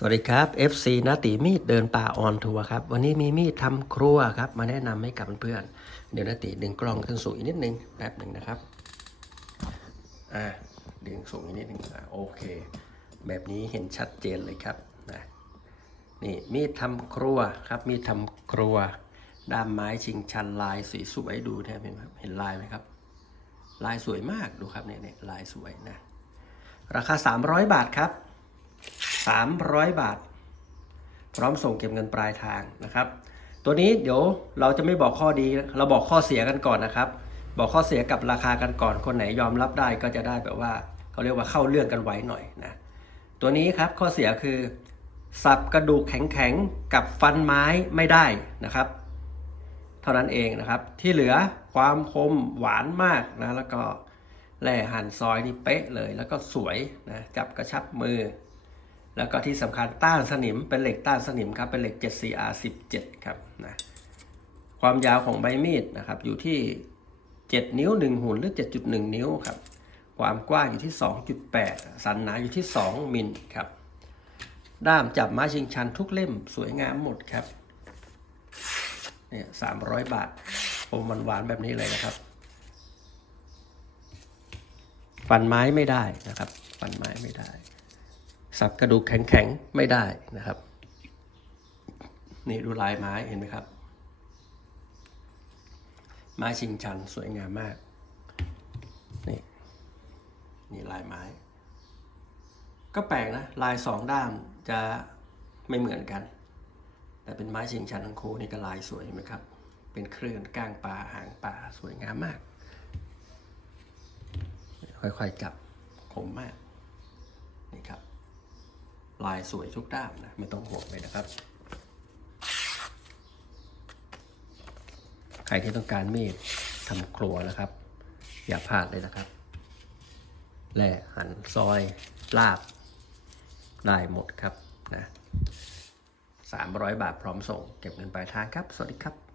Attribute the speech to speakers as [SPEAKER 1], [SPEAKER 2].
[SPEAKER 1] สวัสดีครับ FC นาติมีดเดินป่าออนทัวร์ครับ วันนี้มีมีดทำครัวครับ มาแนะนำให้กับเพื่อนๆเดี๋ยวนาติดึงกล้องขึ้นสูงอีกนิดนึงแป๊บหนึ่งนะครับ อ่าดึงสูงอีกนิดนึงอ่าโอเค แบบนี้เห็นชัดเจนเลยครับนะนี่มีดทำครัวครับมีดทำครัว ด้ามไม้ชิงชันลายสีสวยดูนะเห็นไหมเห็นลายไหมครับ ลายสวยมากดูครับเนี่ยเนี่ยลายสวยนะ ราคา 300 บาทครับ 300 บาท พร้อมส่งเก็บเงินปลายทางนะครับ ตัวนี้เดี๋ยวเราจะไม่บอกข้อดี เราบอกข้อเสียกันก่อนนะครับ บอกข้อเสียกับราคากันก่อน คนไหนยอมรับได้ก็จะได้แบบว่าเขาเรียกว่าเข้าเรื่องกันไว้หน่อยนะตัวนี้ครับข้อเสียคือ สับกระดูกแข็งๆกับฟันไม้ไม่ได้นะครับ เท่านั้นเองนะครับ ที่เหลือความคมหวานมากนะแล้วก็แหล่หั่นซอยนี่เป๊ะเลย แล้วก็สวยนะจับกระชับมือ แล้วก็ที่สำคัญต้านสนิมเป็นเหล็กต้านสนิมครับเป็นเหล็ก 7CR 17 ครับนะความยาวของใบมีดนะครับอยู่ที่ 7 นิ้ว 1 หุ่นหรือ 7.1 นิ้วครับความกว้างอยู่ที่ 2.8 สันหนาอยู่ที่ 2 มิลครับ ด้ามจับไม้ชิงชันทุกเล่มสวยงามหมดครับเนี่ย300บาทอมหวานๆแบบนี้เลยนะครับ ฟันไม้ไม่ได้นะครับ ฟันไม้ไม่ได้ สับกระดูกแข็งๆ ไม่ได้นะครับ นี่ดูลายไม้เห็นไหมครับ ไม้ชิงชันสวยงามมาก นี่นี่ลายไม้ ก็แปลกนะ ลายสองด้ามจะไม่เหมือนกัน แต่เป็นไม้ชิงชันทั้งคู่นี่ก็ลายสวยเห็นไหมครับ เป็นเคลื่นก้างปลาหางปลาสวยงามมาก ค่อยๆจับคมมากนี่ครับ ลายสวยทุกด้ามนะไม่ต้องห่วงเลยนะครับ ใครที่ต้องการมีดทำครัวนะครับ อย่าพลาดเลยนะครับแหล่หั่นซอยลาบได้หมดครับนะสามร้อยบาทพร้อมส่ง เก็บเงินปลายทางครับ สวัสดีครับ